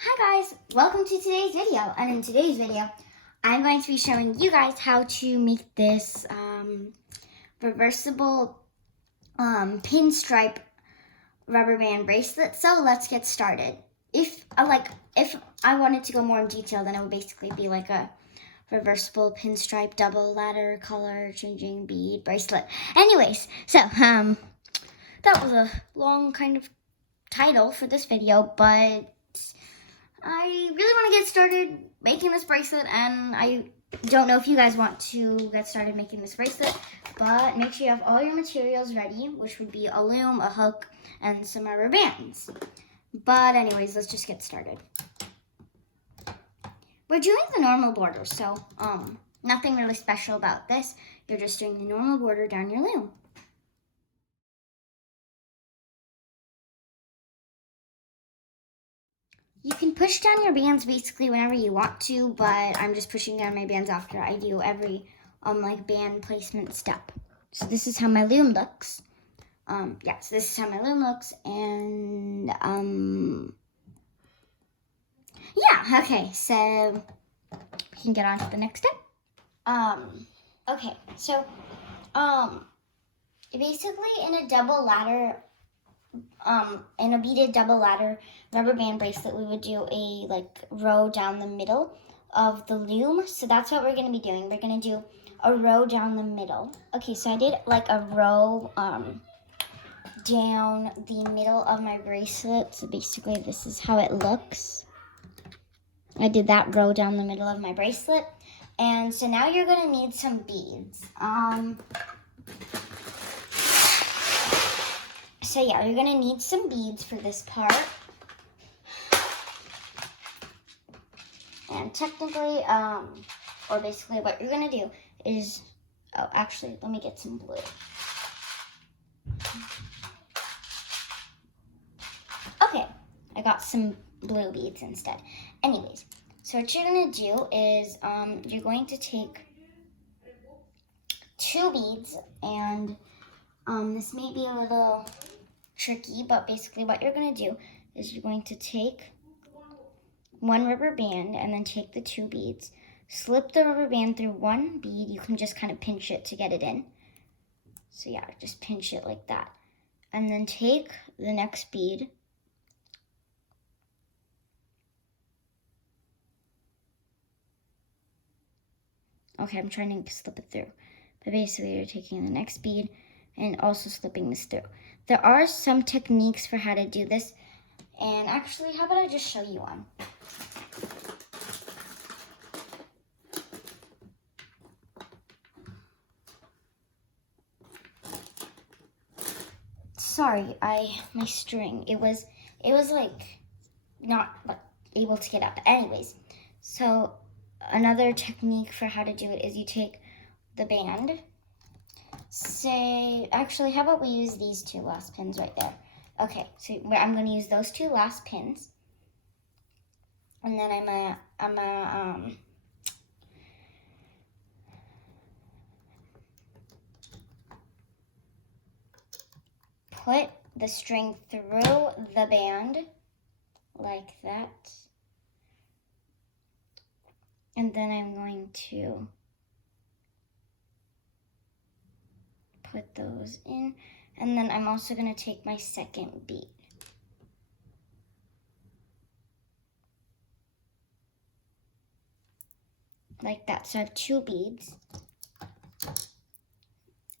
Hi guys, welcome to today's video, and in today's video I'm going to be showing you guys how to make this reversible pinstripe rubber band bracelet. So let's get started. If I wanted to go more in detail, then it would basically be like a reversible pinstripe double ladder color changing bead bracelet. Anyways, so that was a long kind of title for this video, but I really want to get started making this bracelet, and I don't know if you guys want to get started making this bracelet, but make sure you have all your materials ready, which would be a loom, a hook, and some rubber bands. But anyways, let's just get started. We're doing the normal border, so nothing really special about this. You're just doing the normal border down your loom. You can push down your bands basically whenever you want to, but I'm just pushing down my bands after I do every like band placement step. So this is how my loom looks. So this is how my loom looks, and okay, so we can get on to the next step. Okay, so basically in a double ladder, in a beaded double ladder rubber band bracelet, we would do a row down the middle of the loom. So that's what we're going to be doing. We're going to do a row down the middle. Okay, so I did like a row down the middle of my bracelet. So basically this is how it looks. I did that row down the middle of my bracelet. And so now you're going to need some beads. So yeah, you're gonna need some beads for this part. And technically, or basically what you're gonna do is, oh, actually, let me get some blue. Okay, I got some blue beads instead. Anyways, so what you're gonna do is, you're going to take 2 beads, and this may be a little tricky, but basically what you're going to do is you're going to take 1 rubber band and then take the 2 beads, slip the rubber band through 1 bead. You can just kind of pinch it to get it in. So yeah, just pinch it like that. And then take the next bead, okay, I'm trying to slip it through, but basically you're taking the next bead and also slipping this through. There are some techniques for how to do this, and actually, how about I just show you one? Sorry, my string, it was like not able to get out. Anyways, so another technique for how to do it is you take the band. Actually, how about we use these 2 last pins right there? Okay, so I'm going to use those 2 last pins, and then I'm gonna put the string through the band like that, and then I'm going to put those in, and then I'm also going to take my second bead. Like that. So I have 2 beads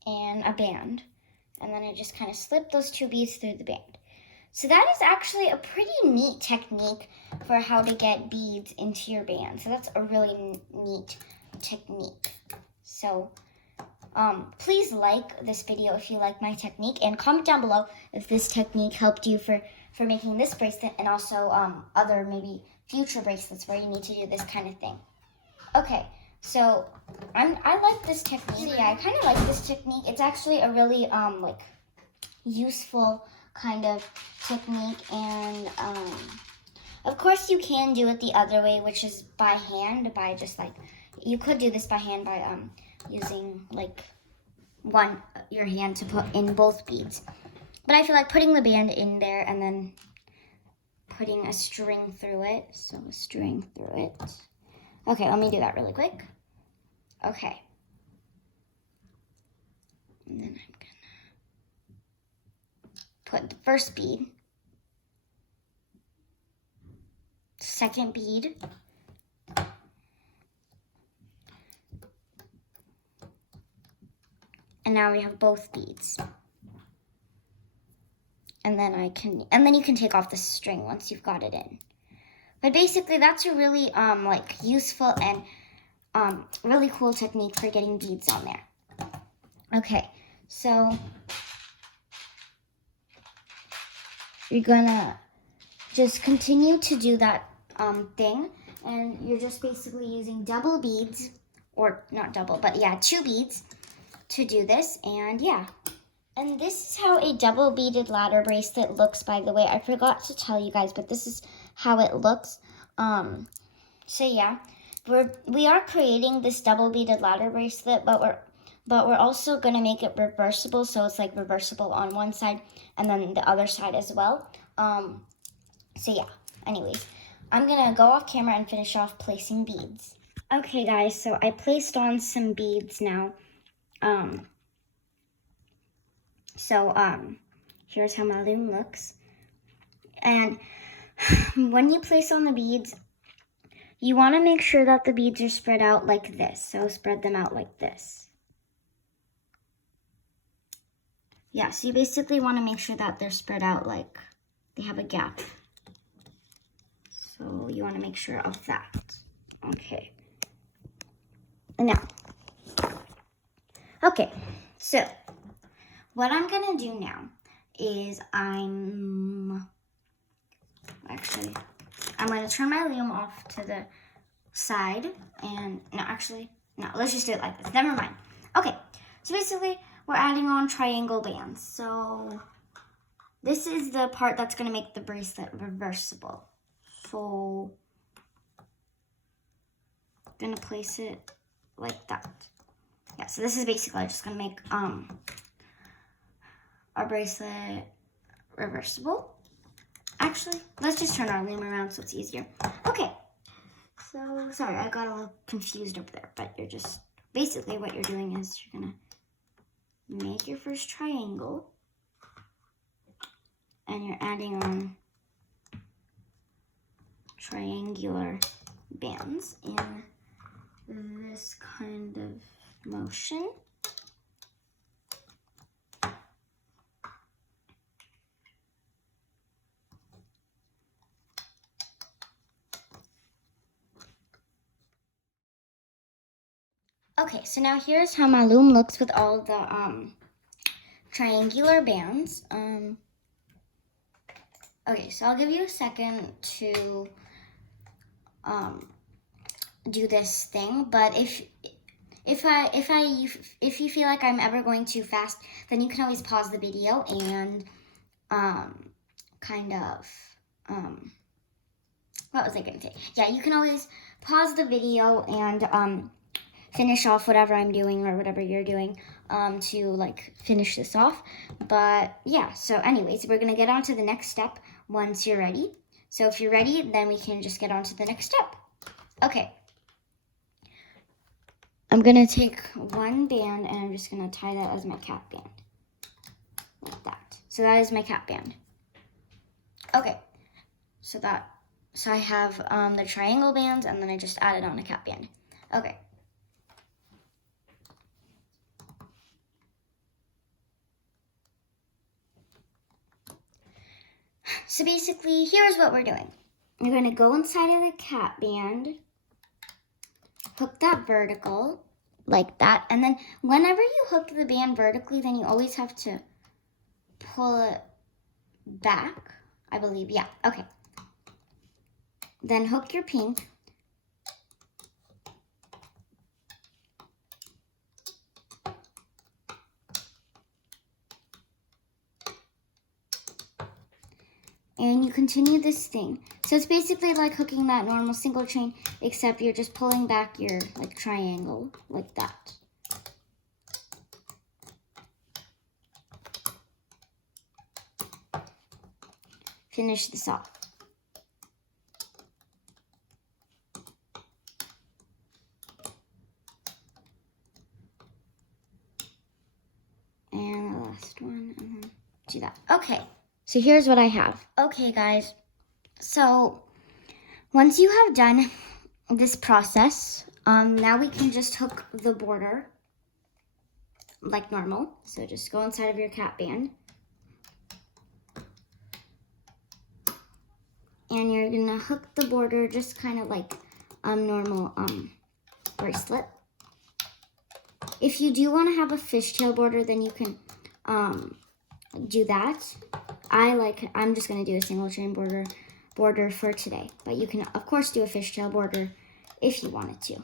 and a band, and then I just kind of slip those 2 beads through the band. So that is actually a pretty neat technique for how to get beads into your band. So that's a really neat technique. So please like this video if you like my technique, and comment down below if this technique helped you for making this bracelet, and also other maybe future bracelets where you need to do this kind of thing. Okay, so I like this technique. Yeah, I kind of like this technique. It's actually a really useful kind of technique, and of course you can do it the other way, which is by hand, by just you could do this by hand by using your hand to put in both beads. But I feel like putting the band in there and then putting a string through it. So a string through it. Okay, let me do that really quick. Okay. And then I'm gonna put the first bead, second bead, and now we have both beads. And then you can take off the string once you've got it in. But basically that's a really like useful and really cool technique for getting beads on there. Okay, so you're gonna just continue to do that thing, and you're just basically using double beads, or not double, but yeah, 2 beads to do this, and yeah. And this is how a double beaded ladder bracelet looks, by the way. I forgot to tell you guys, but this is how it looks. So yeah, we are creating this double beaded ladder bracelet, but we're also gonna make it reversible, so it's like reversible on one side and then the other side as well. So yeah, anyways, I'm gonna go off camera and finish off placing beads. Okay guys, so I placed on some beads now. Here's how my loom looks. And when you place on the beads, you want to make sure that the beads are spread out like this. So spread them out like this. Yeah, so you basically want to make sure that they're spread out like they have a gap. So you want to make sure of that. Okay. Now, okay, so what I'm going to do now is I'm going to turn my loom off to the side, and no, let's just do it like this. Never mind. Okay, so basically we're adding on triangle bands. So this is the part that's going to make the bracelet reversible. So I'm going to place it like that. Yeah, so this is basically just going to make our bracelet reversible. Actually, let's just turn our loom around so it's easier. Okay, so sorry, I got a little confused over there, but you're just, basically what you're doing is you're gonna make your first triangle, and you're adding on triangular bands in this kind of motion. Okay, so now here's how my loom looks with all the triangular bands. Okay, so I'll give you a second to do this thing, but if you feel like I'm ever going too fast, then you can always pause the video and what was I gonna say? Yeah, you can always pause the video and finish off whatever I'm doing or whatever you're doing to like finish this off. But yeah, so anyways, we're gonna get on to the next step once you're ready. So if you're ready, then we can just get on to the next step. Okay. I'm gonna take one band and I'm just gonna tie that as my cap band. Like that. So that is my cap band. Okay. So I have the triangle bands, and then I just added on a cap band. Okay. So basically, here's what we're doing. You're going to go inside of the cap band, hook that vertical, like that, and then whenever you hook the band vertically, then you always have to pull it back, I believe. Yeah, okay. Then hook your pink. And you continue this thing. So it's basically like hooking that normal single chain, except you're just pulling back your like triangle like that. Finish this off. do that. Okay, so here's what I have. Okay, guys, so once you have done this process, now we can just hook the border like normal. So just go inside of your cap band. And you're gonna hook the border just kind of like a normal bracelet. If you do want to have a fishtail border, then you can do that. I'm just gonna do a single chain border for today, but you can of course do a fishtail border if you wanted to.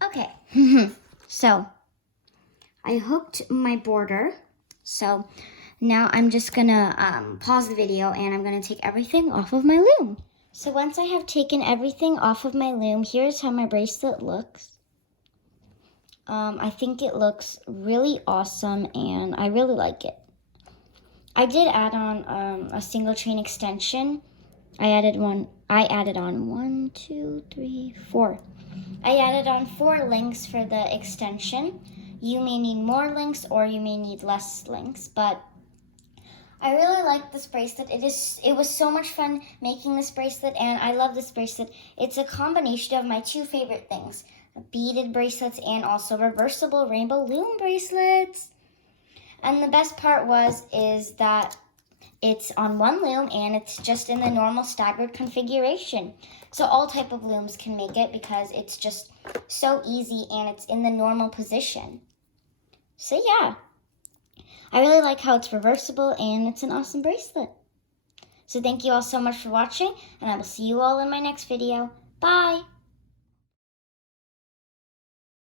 Okay, so I hooked my border. So now I'm just gonna pause the video and I'm gonna take everything off of my loom. So once I have taken everything off of my loom, here's how my bracelet looks. I think it looks really awesome and I really like it. I did add on a single chain extension. I added on 4. I added on 4 links for the extension. You may need more links or you may need less links, but I really like this bracelet. It was so much fun making this bracelet, and I love this bracelet. It's a combination of my 2 favorite things, beaded bracelets and also reversible rainbow loom bracelets. And the best part is that it's on one loom and it's just in the normal staggered configuration. So all type of looms can make it because it's just so easy and it's in the normal position. So yeah, I really like how it's reversible and it's an awesome bracelet. So thank you all so much for watching, and I will see you all in my next video. Bye!